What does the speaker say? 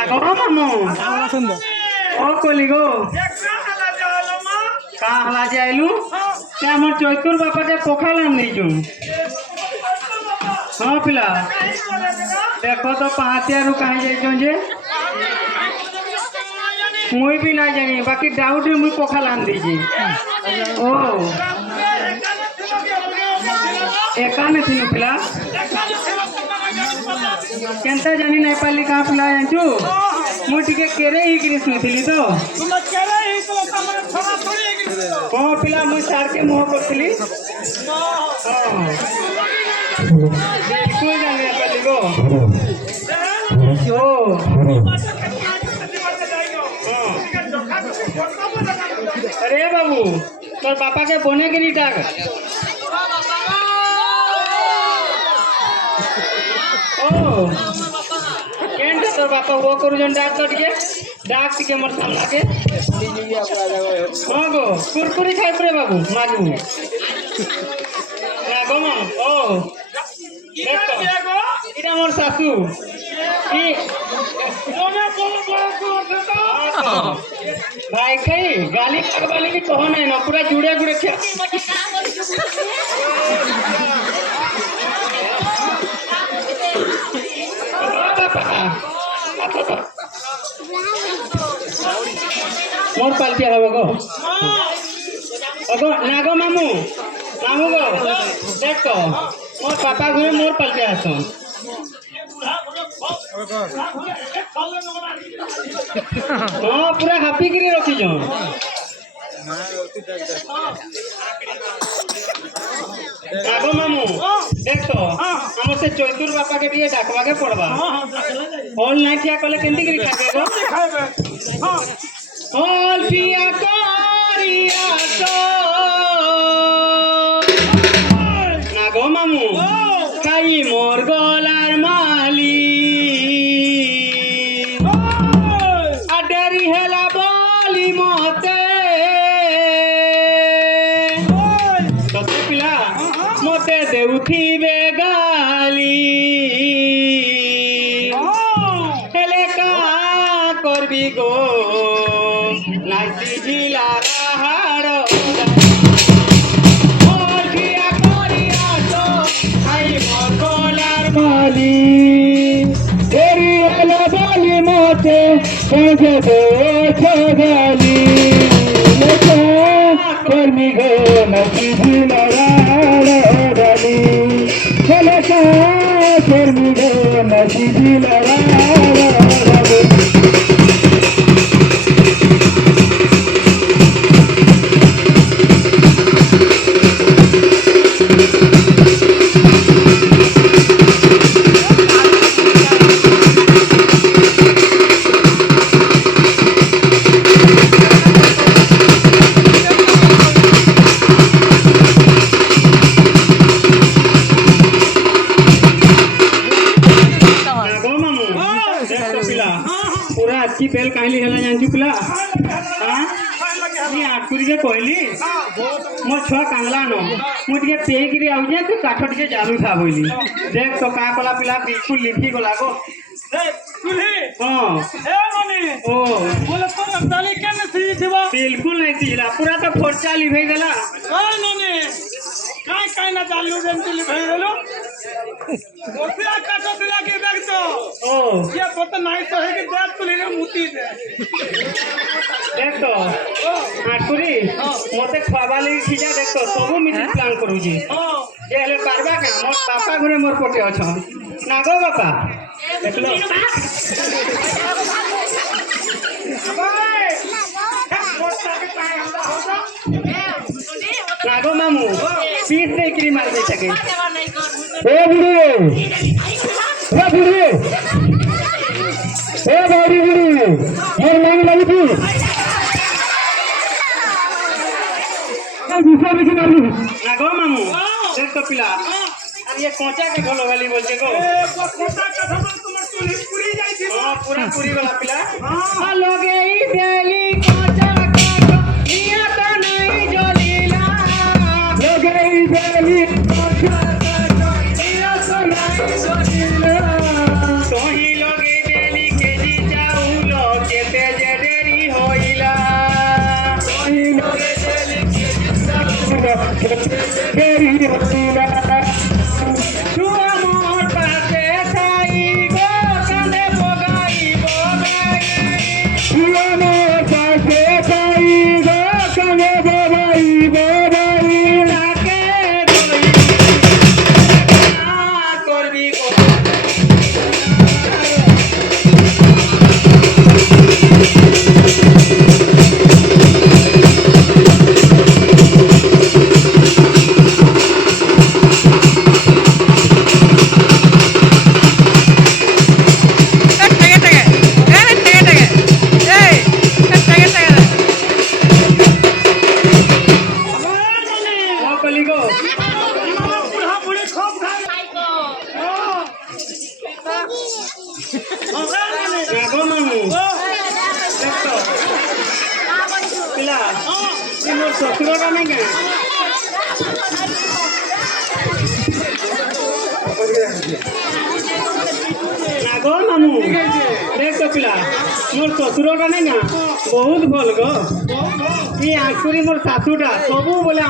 नागो मामू ओ कोली गो का हला जाइलू ते हमर चैतुर बापा के पोखा लान नहीं जो हां पिला देखो तो पहातिया रु कहीं जाई जो जे मुई भी ना जानी बाकी डाउट रे मुई पोखा लान दीजी ओ एकाने थी पिला केंता जानी नहीं पाली कहाँ पिला जानचू मुई टिके केरे ही कृष्ण थी तो हाँ पिला मुई सार के मुँह करती स्कूल जाने पाली गो ओ अरे बाबू तोर पापा के बोने के नहीं डाक ओ केंट तोर पापा वो करू जन डाक तो टिके मोर सामना के हां गो कुरकुरी खाइ परे बाबू मागू ना गो मम ओ देखो इटा मोर सासू की ओने भाई कहीं गाली करवाले की कहो नहीं ना पूरा जुड़े जुड़े क्या मोर पालतिया बाबा गो अगो नागो मामू मामू गो देख तो मोर पापा घरे मोर पालतिया हसन हाँ पूरा हापी करी रखी जो नागो मामू देख तो हमर से चैतुर बापा के भी डाकवा के पड़बा हॉल नहीं थिया कले केंती करी खाबे गो हॉल पिया करिया तो नागो मामू काई मोर गलार माली अडेरी हेला बोली मोते तो पिला मोते देउथी बेगाली हेले का करबी गो नाची जिला हाड़ो तेरी हेला बोली मोते मुझे देखो गाली कर्मी गो नची जिला गाली चले का कर्मी गो नची जिला गाली पूरा अच्छी बेल काहे हेला जानछु पिला हां ये आटकुरी के कहली मो छुआ कांगला न मु टिके पेई गिरी आउ जे तो काठ टिके जालू खा बोली देख तो का कला पिला बिल्कुल लिखी गला गो ए सुनी हां ए मनी ओ बोले तो ताली केन थी थिबा बिल्कुल नहीं थीला पूरा तो फोरचा लिभे गला ओ मनी काय काय ना चालू जेंती लिभे गलो ओसिया काठ दिला के देख तो ओ ये पता नहीं तो है कि देख तो लेने मुती दे देख तो आटकुरी मोते खवाले खिजा देख तो सब मिटी प्लान करू जी ए हेले पारबा का मोर पापा घरे मोर पटे अछ नागो बापा देख लो नागो मामू पीठ दे करी मार दे सके ए बुढ़ी ए बड़ी बुढ़ी मोर मांग लगी थी दूसरा भी मार दी नागो मामू देख तो पिला अब ये कोचा के खोलो वाली बोलते को कोचा का खबर तुम पूरी जाई थी हां पूरा पूरी वाला पिला हां लोगे ही देली कोचा का निया तो नहीं जोलीला लोगे ही देली कोचा का निया तो नहीं जोलीला तो ही लोगे देली के जी जाओ छुआ मोर पासे छाई गो काने बगाई बगाई छुआ मोर पासे छाई गो काने बगाई बगाई ताके दोई ना करबी ओ कली गो बुढ़ा बुढ़ी खूब खाए जागो मामू देख तो पिला ये मोर ससुररा नहीं गए नागो मामू देख तो पिला मोर ससुररा नहीं ना बहुत भल गो ये आखुरी मोर सासुटा सबू बोले